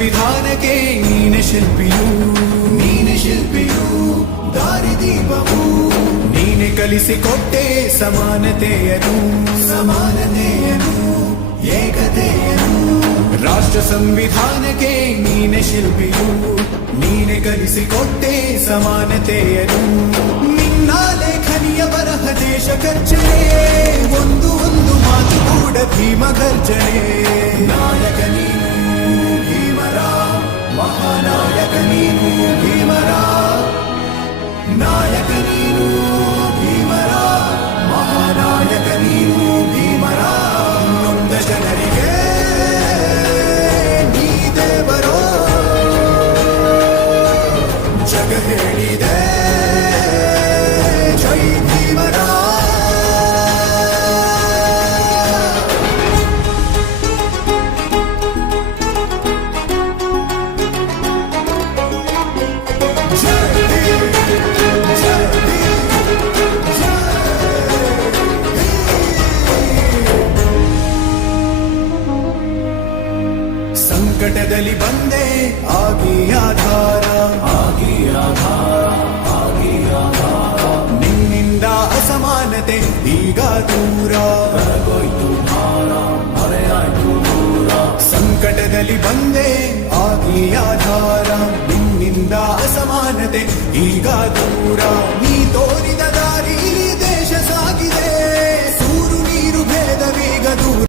ಸಂವಿಧಾನಕ್ಕೆ ನೀನೆ ಶಿಲ್ಪಿಯು ದಾರಿದೀಪವು ನೀನೆ ಕಲಿಸಿಕೊಟ್ಟೆ ಸಮಾನತೆಯನು ಏಕತೆಯನು ರಾಷ್ಟ್ರ ಸಂವಿಧಾನಕ್ಕೆ ನೀನೆ ಶಿಲ್ಪಿಯು ನೀನೆ ಕಲಿಸಿಕೊಟ್ಟೆ ಸಮಾನತೆಯನು ನಿನ್ನ ಲೇಖನಿಯ ಬರಹ ದೇಶ ಖರ್ಚನೆ ಒಂದು ಮಾತು ಕೂಡ ಭೀಮ ಗರ್ಜನೆ ನಾಯಕ ನೀನು ಭೀಮರ ಮಹಾನಾಯಕ ನೀನು ಭೀಮರ ನಾಯಕ ನೀನು ಭೀಮರ ಮಹಾನಾಯಕ ನೀನು ಭೀಮರ ನೊಂದ ಜನರಿಗೆ ನೀ ದೇವರೋ ಜಗ ಹೇಳಿದೆ ಜೈ ಭೀಮರ ಸಂಕಟದಲ್ಲಿ ಬಂದೆ ಆಗಿ ಆಧಾರ ನಿನ್ನಿಂದ ಅಸಮಾನತೆ ಈಗ ದೂರ ಸಂಕಟದಲ್ಲಿ ಬಂದೆ ಆಗಿ ಆಧಾರ ನಿನ್ನಿಂದ ಅಸಮಾನತೆ ಈಗ ದೂರ